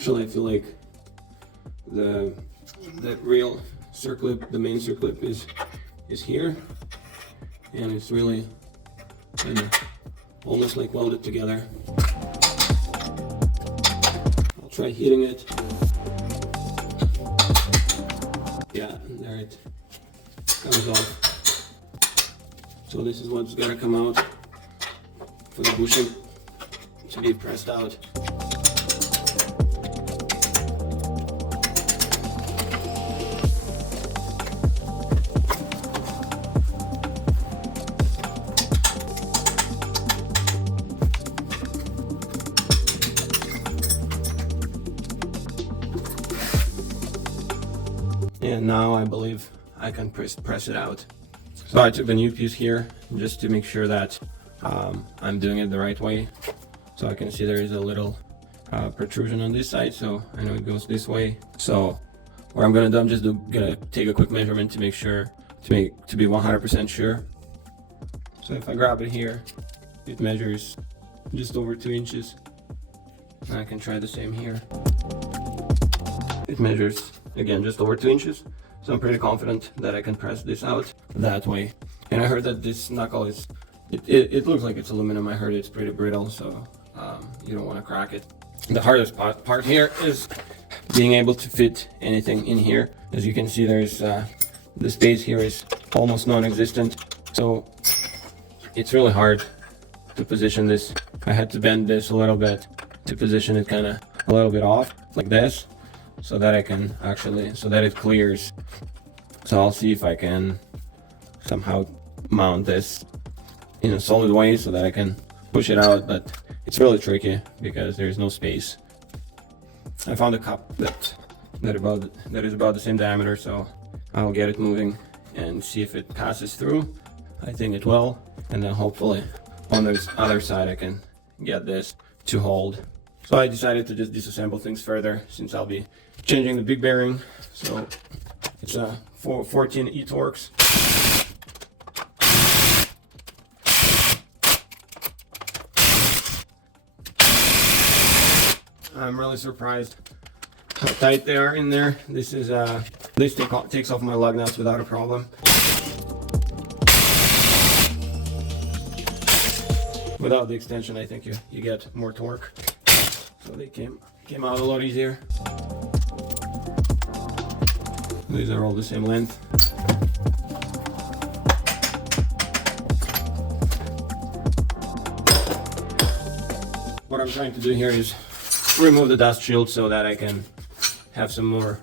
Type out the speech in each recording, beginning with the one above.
Actually, I feel like the real circlip, the main circlip is here, and it's really kind of almost like welded together. I'll try heating it. Yeah, there it comes off. So this is what's gonna come out for the bushing to be pressed out. And now I believe I can press it out. So I took the new piece here just to make sure that I'm doing it the right way. So I can see there is a little protrusion on this side, so I know it goes this way. So what I'm gonna do, I'm just gonna take a quick measurement to make sure, to be 100% sure. So if I grab it here, it measures just over 2 inches. And I can try the same here. It measures, again, just over 2 inches. So I'm pretty confident that I can press this out that way. And I heard that this knuckle is, it looks like it's aluminum. I heard it's pretty brittle, so you don't want to crack it. The hardest part here is being able to fit anything in here. As you can see, there's the space here is almost non-existent. So it's really hard to position this. I had to bend this a little bit to position it kind of a little bit off like this, so that I can actually, so that it clears. So I'll see if I can somehow mount this in a solid way so that I can push it out, but it's really tricky because there's no space. I found a cup that is about the same diameter, so I'll get it moving and see if it passes through. I think it will, and then hopefully on this other side I can get this to hold. So I decided to just disassemble things further since I'll be changing the big bearing. So it's a 14 E-Torx. I'm really surprised how tight they are in there. This is this takes off my lug nuts without a problem. Without the extension, I think you get more torque. So they came out a lot easier. These are all the same length. What I'm trying to do here is remove the dust shield so that I can have some more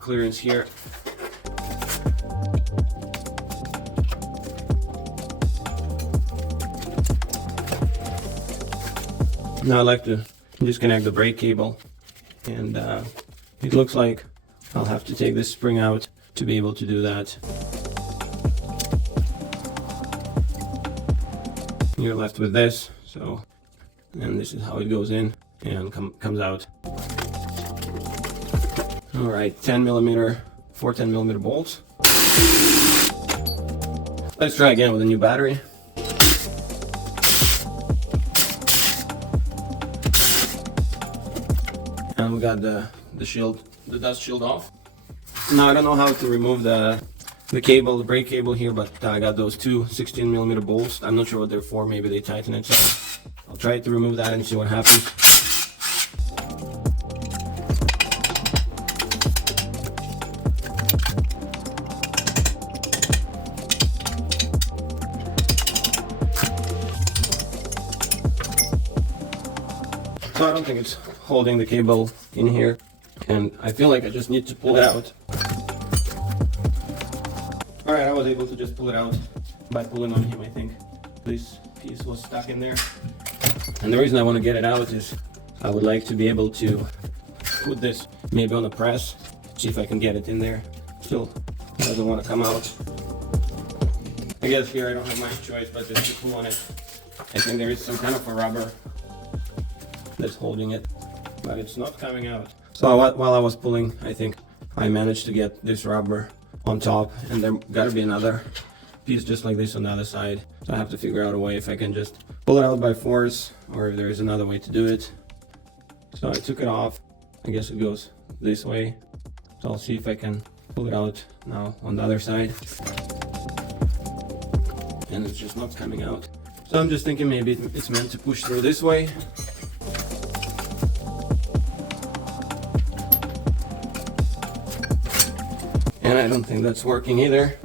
clearance here. Now I'd like to disconnect the brake cable, and it looks like I'll have to take this spring out to be able to do that. You're left with this, so, and this is how it goes in and comes out. All right, 4 10mm bolts. Let's try again with a new battery. And we got the dust shield off. Now I don't know how to remove the cable, the brake cable here, but I got those two 16mm bolts. I'm not sure what they're for. Maybe they tighten it. So I'll try to remove that and see what happens. So I don't think it's holding the cable in here, and I feel like I just need to pull it out. Alright, I was able to just pull it out by pulling on him. I think this piece was stuck in there. And the reason I want to get it out is I would like to be able to put this maybe on a press, see if I can get it in there. Still doesn't want to come out. I guess here I don't have much choice but just to pull on it. I think there is some kind of a rubber that's holding it, but it's not coming out. So while I was pulling, I think I managed to get this rubber on top, and there gotta be another piece just like this on the other side. So I have to figure out a way if I can just pull it out by force, or if there is another way to do it. So I took it off, I guess it goes this way. So I'll see if I can pull it out now on the other side. And it's just not coming out. So I'm just thinking maybe it's meant to push through this way. And I don't think that's working either.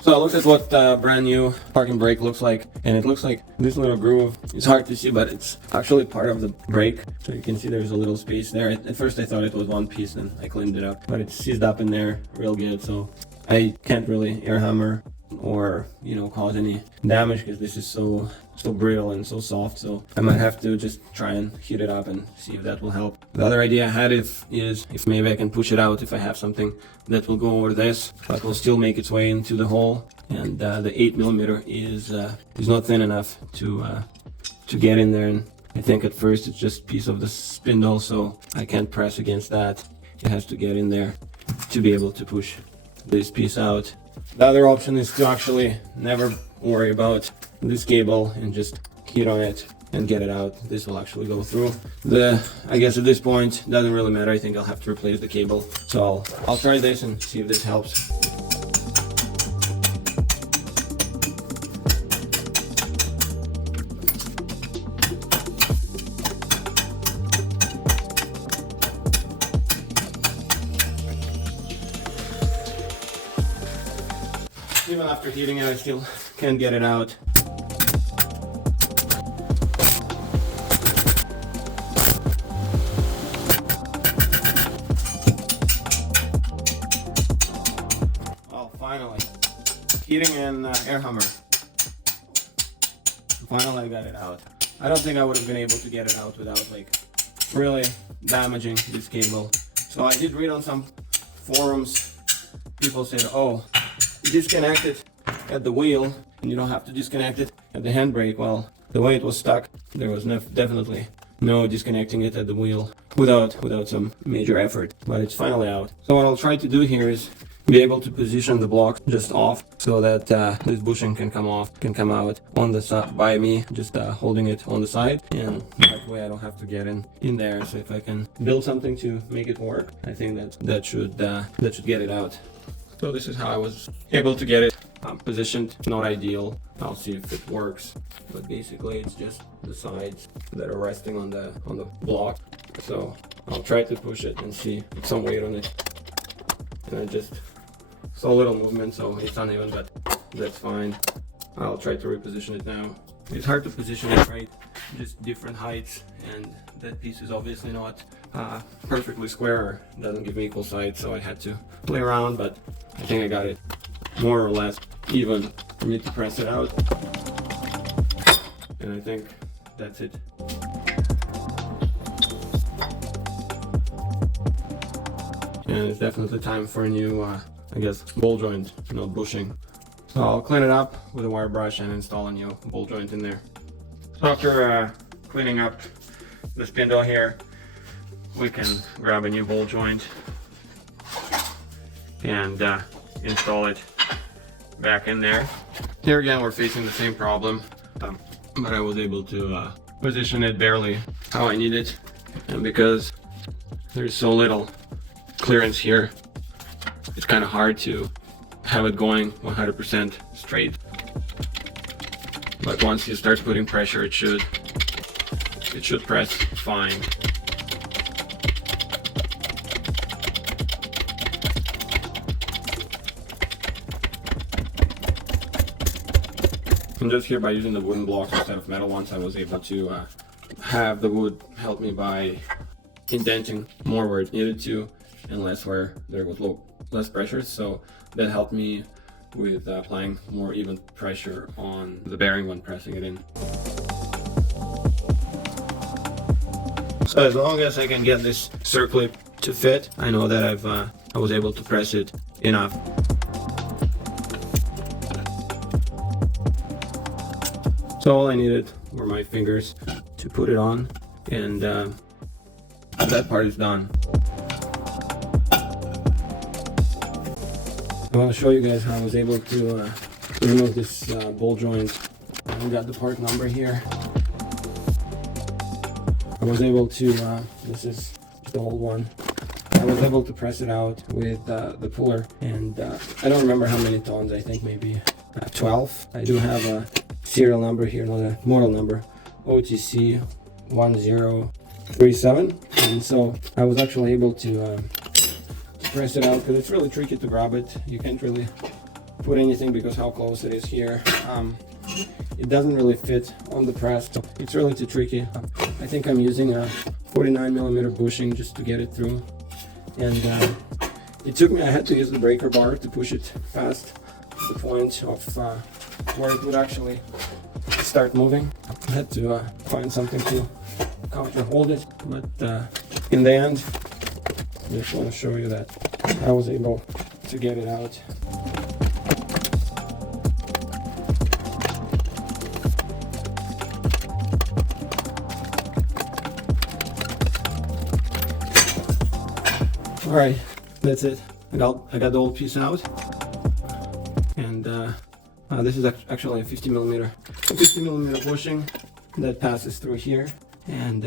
So I looked at what brand new parking brake looks like, and it looks like this little groove. It's hard to see, but it's actually part of the brake. So you can see there's a little space there. At first I thought it was one piece, and I cleaned it up, but it's seized up in there real good. So I can't really air hammer or, you know, cause any damage because this is so brittle and so soft. So I might have to just try and heat it up and see if that will help. The other idea I had is if maybe I can push it out if I have something that will go over this, but will still make its way into the hole. And the 8mm is not thin enough to get in there. And I think at first it's just a piece of the spindle, so I can't press against that. It has to get in there to be able to push this piece out. The other option is to actually never worry about this cable and just heat on it and get it out. This will actually go through. I guess at this point, doesn't really matter. I think I'll have to replace the cable. So I'll try this and see if this helps. Even after heating it, I still can't get it out. Well, finally. Heating and air hammer. Finally I got it out. I don't think I would have been able to get it out without like really damaging this cable. So I did read on some forums, people said, oh, disconnect it at the wheel and you don't have to disconnect it at the handbrake. Well, the way it was stuck, there was definitely no disconnecting it at the wheel without some major effort, but it's finally out. So what I'll try to do here is be able to position the block just off so that this bushing can come out on the side by me, just holding it on the side, and that way I don't have to get in there. So if I can build something to make it work, I think that should get it out. So this is how I was able to get it positioned. Not ideal. I'll see if it works. But basically it's just the sides that are resting on the block. So I'll try to push it and see some weight on it. And I just saw a little movement, so it's uneven, but that's fine. I'll try to reposition it now. It's hard to position it right, just different heights, and that piece is obviously not perfectly square, doesn't give me equal sides, so I had to play around, but I think I got it more or less even for me to press it out. And I think that's it. And it's definitely time for a new, I guess, ball joint, not bushing. So I'll clean it up with a wire brush and install a new ball joint in there. So after cleaning up the spindle here, we can grab a new ball joint and install it back in there. Here again, we're facing the same problem, but I was able to position it barely how I need it, and because there's so little clearance here, it's kind of hard to have it going 100% straight. But once you start putting pressure, it should press fine. And just here, by using the wooden blocks instead of metal ones, I was able to have the wood help me by indenting more where it needed to and less where there was less pressure. So that helped me with applying more even pressure on the bearing when pressing it in. So as long as I can get this circlip to fit, I know that I was able to press it enough. So all I needed were my fingers to put it on, and that part is done. I want to show you guys how I was able to remove this ball joint. We got the part number here. I was able to, this is the old one. I was able to press it out with the puller, and I don't remember how many tons. I think maybe 12. I do have a serial number here, not a model number, OTC 1037, and so I was actually able to press it out, because it's really tricky to grab it. You can't really put anything because how close it is here. It doesn't really fit on the press, so it's really too tricky. I think I'm using a 49mm bushing just to get it through, and it took me, I had to use the breaker bar to push it past the point of where it would actually start moving. I had to find something to counter hold it, but in the end, I just want to show you that I was able to get it out. All right, that's it. I got the old piece out, and this is actually a 50mm bushing that passes through here. And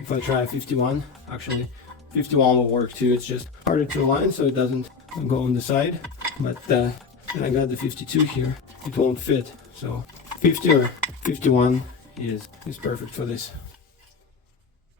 if I try a 51, actually 51 will work too. It's just harder to align, so it doesn't go on the side. But then I got the 52 here. It won't fit. So 50 or 51 is perfect for this.